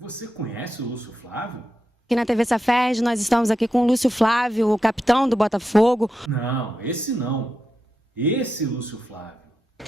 Você conhece o Lúcio Flávio? Aqui na TV Safed, nós estamos aqui com o Lúcio Flávio, o capitão do Botafogo. Não, esse não. Esse Lúcio Flávio.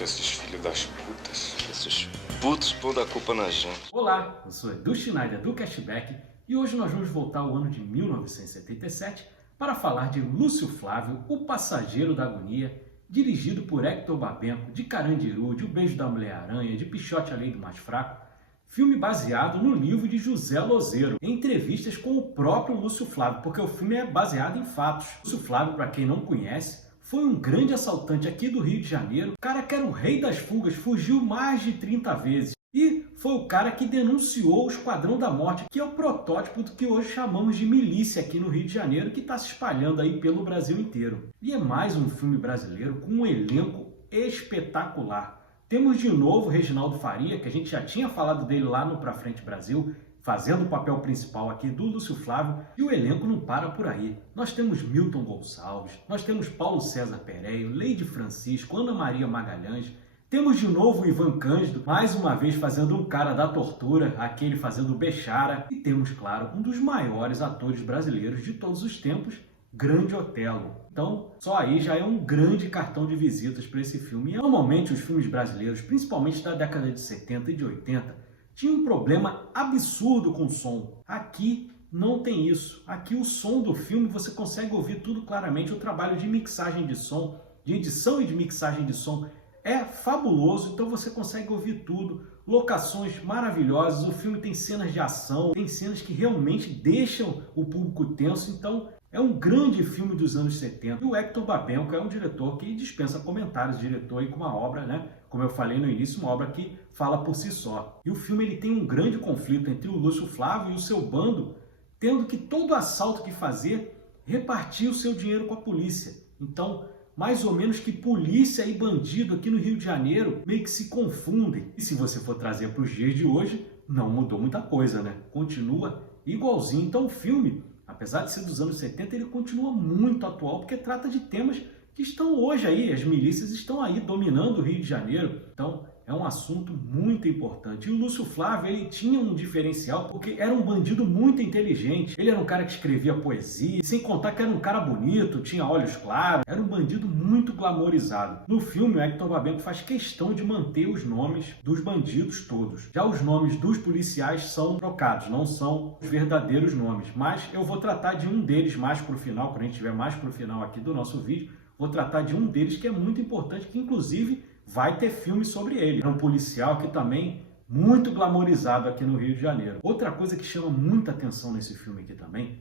Esses filhos das putas, esses putos pondo a culpa na gente. Olá, eu sou Edu Schneider do Cashback e hoje nós vamos voltar ao ano de 1977 para falar de Lúcio Flávio, o Passageiro da Agonia, dirigido por Hector Babenco, de Carandiru, de O Beijo da Mulher-Aranha, de Pichote a Lei do Mais Fraco, filme baseado no livro de José Lozeiro, em entrevistas com o próprio Lúcio Flávio, porque o filme é baseado em fatos. Lúcio Flávio, para quem não conhece, foi um grande assaltante aqui do Rio de Janeiro, o cara que era o rei das fugas, fugiu mais de 30 vezes. E foi o cara que denunciou o Esquadrão da Morte, que é o protótipo do que hoje chamamos de milícia aqui no Rio de Janeiro, que está se espalhando aí pelo Brasil inteiro. E é mais um filme brasileiro com um elenco espetacular. Temos de novo Reginaldo Faria, que a gente já tinha falado dele lá no Pra Frente Brasil, fazendo o papel principal aqui do Lúcio Flávio, e o elenco não para por aí. Nós temos Milton Gonçalves, nós temos Paulo César Pereio, Leide Francisco, Ana Maria Magalhães, temos de novo o Ivan Cândido, mais uma vez fazendo um cara da tortura, aquele fazendo o Bechara, e temos, claro, um dos maiores atores brasileiros de todos os tempos, Grande Otelo. Então, só aí já é um grande cartão de visitas para esse filme. E normalmente os filmes brasileiros, principalmente da década de 70 e de 80, tinham um problema absurdo com o som. Aqui não tem isso. Aqui o som do filme você consegue ouvir tudo claramente. O trabalho de mixagem de som, de edição e de mixagem de som é fabuloso, então você consegue ouvir tudo. Locações maravilhosas, o filme tem cenas de ação, tem cenas que realmente deixam o público tenso, então é um grande filme dos anos 70. E o Hector Babenco é um diretor que dispensa comentários, diretor aí com uma obra, né? Como eu falei no início, uma obra que fala por si só. E o filme ele tem um grande conflito entre o Lúcio Flávio e o seu bando, tendo que todo assalto que fazer, repartir o seu dinheiro com a polícia. Então, mais ou menos que polícia e bandido aqui no Rio de Janeiro meio que se confundem. E se você for trazer para os dias de hoje, não mudou muita coisa, né? Continua igualzinho. Então o filme, apesar de ser dos anos 70, ele continua muito atual, porque trata de temas que estão hoje aí, as milícias estão aí dominando o Rio de Janeiro. Então é um assunto muito importante. E o Lúcio Flávio, ele tinha um diferencial, porque era um bandido muito inteligente. Ele era um cara que escrevia poesia, sem contar que era um cara bonito, tinha olhos claros, era um bandido muito glamorizado. No filme, o Hector Babenco faz questão de manter os nomes dos bandidos todos. Já os nomes dos policiais são trocados, não são os verdadeiros nomes. Mas eu vou tratar de um deles mais pro final, quando a gente estiver mais pro final aqui do nosso vídeo, vou tratar de um deles que é muito importante, que inclusive vai ter filme sobre ele. É um policial que também muito glamorizado aqui no Rio de Janeiro. Outra coisa que chama muita atenção nesse filme aqui também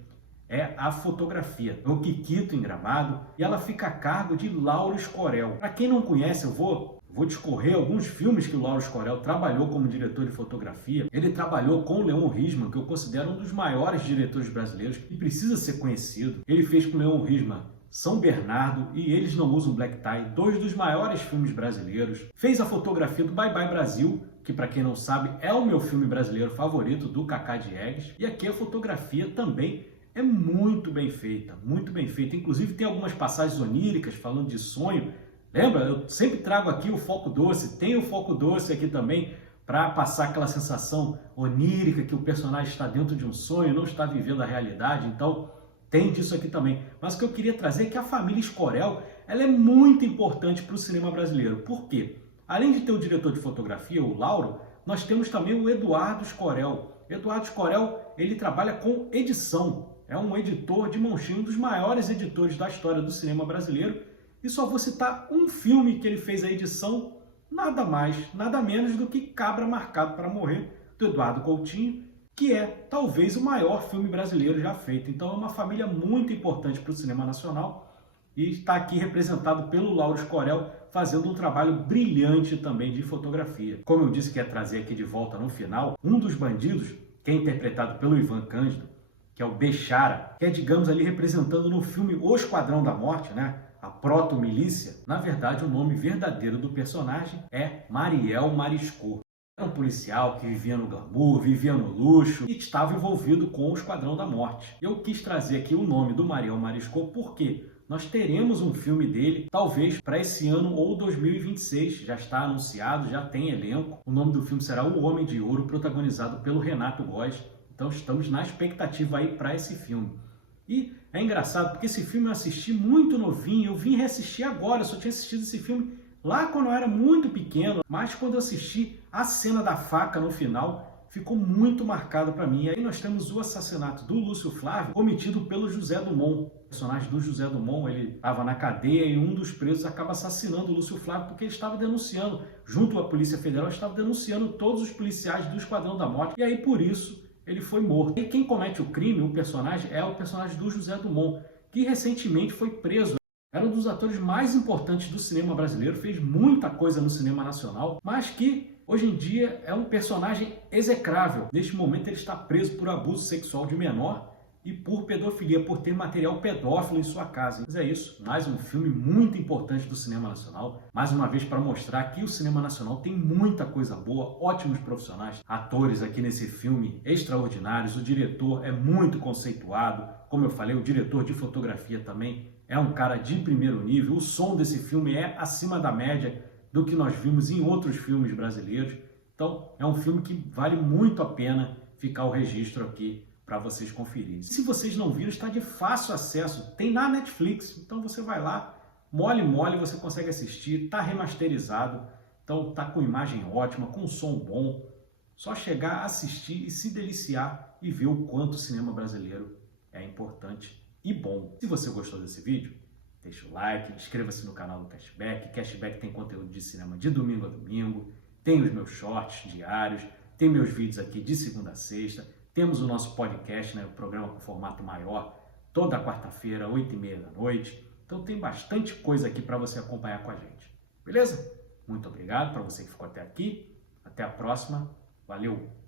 é a fotografia. É o Kikito em Gramado e ela fica a cargo de Lauro Escorel. Para quem não conhece, eu vou discorrer alguns filmes que o Lauro Escorel trabalhou como diretor de fotografia. Ele trabalhou com o Leon Risman, que eu considero um dos maiores diretores brasileiros e precisa ser conhecido. Ele fez com o Leon Risman São Bernardo e Eles Não Usam Black Tie, dois dos maiores filmes brasileiros. Fez a fotografia do Bye Bye Brasil, que para quem não sabe é o meu filme brasileiro favorito, do Cacá Diegues. E aqui a fotografia também é muito bem feita, muito bem feita. Inclusive tem algumas passagens oníricas falando de sonho. Lembra? Eu sempre trago aqui o foco doce, tem o foco doce aqui também, para passar aquela sensação onírica que o personagem está dentro de um sonho, não está vivendo a realidade. Então tem disso aqui também. Mas o que eu queria trazer é que a família Escorel, ela é muito importante para o cinema brasileiro. Por quê? Além de ter o diretor de fotografia, o Lauro, nós temos também o Eduardo Escorel. Eduardo Escorel, ele trabalha com edição. É um editor de mão cheia, um dos maiores editores da história do cinema brasileiro. E só vou citar um filme que ele fez a edição, nada mais, nada menos do que Cabra Marcado para Morrer, do Eduardo Coutinho, que é talvez o maior filme brasileiro já feito. Então é uma família muito importante para o cinema nacional e está aqui representado pelo Lauro Escorel, fazendo um trabalho brilhante também de fotografia. Como eu disse que ia trazer aqui de volta no final, um dos bandidos, que é interpretado pelo Ivan Cândido, que é o Bechara, que é, digamos, ali representando no filme O Esquadrão da Morte, né? A proto-milícia. Na verdade, o nome verdadeiro do personagem é Mariel Mariscot. Era um policial que vivia no glamour, vivia no luxo e estava envolvido com o Esquadrão da Morte. Eu quis trazer aqui o nome do Mariel Mariscot, por quê? nós teremos um filme dele, talvez para esse ano ou 2026. Já está anunciado, já tem elenco. O nome do filme será O Homem de Ouro, protagonizado pelo Renato Góes. Então estamos na expectativa aí para esse filme. E é engraçado porque esse filme eu assisti muito novinho, eu vim reassistir agora, eu só tinha assistido esse filme lá quando eu era muito pequeno, mas quando eu assisti a cena da faca no final, ficou muito marcado para mim. E aí nós temos o assassinato do Lúcio Flávio, cometido pelo José Dumont. O personagem do José Dumont, ele estava na cadeia e um dos presos acaba assassinando o Lúcio Flávio porque ele estava denunciando, junto à Polícia Federal, estava denunciando todos os policiais do Esquadrão da Morte. E aí por isso ele foi morto. E quem comete o crime, o personagem, é o personagem do José Dumont, que recentemente foi preso. Era um dos atores mais importantes do cinema brasileiro, fez muita coisa no cinema nacional, mas que hoje em dia é um personagem execrável. Neste momento ele está preso por abuso sexual de menor e por pedofilia, por ter material pedófilo em sua casa. Mas é isso, mais um filme muito importante do cinema nacional, mais uma vez para mostrar que o cinema nacional tem muita coisa boa, ótimos profissionais, atores aqui nesse filme extraordinários, o diretor é muito conceituado, como eu falei, o diretor de fotografia também é um cara de primeiro nível, o som desse filme é acima da média do que nós vimos em outros filmes brasileiros. Então é um filme que vale muito a pena ficar o registro aqui para vocês conferirem. Se vocês não viram, está de fácil acesso, tem na Netflix, então você vai lá, mole você consegue assistir, está remasterizado, então está com imagem ótima, com som bom, só chegar, assistir e se deliciar e ver o quanto o cinema brasileiro é importante e bom. Se você gostou desse vídeo, deixa o like, inscreva-se no canal do Cashback. Cashback tem conteúdo de cinema de domingo a domingo, tem os meus shorts diários, tem meus vídeos aqui de segunda a sexta, temos o nosso podcast, né, o programa com formato maior, toda quarta-feira, 8h30 da noite. Então tem bastante coisa aqui para você acompanhar com a gente. Beleza? Muito obrigado para você que ficou até aqui. Até a próxima. Valeu!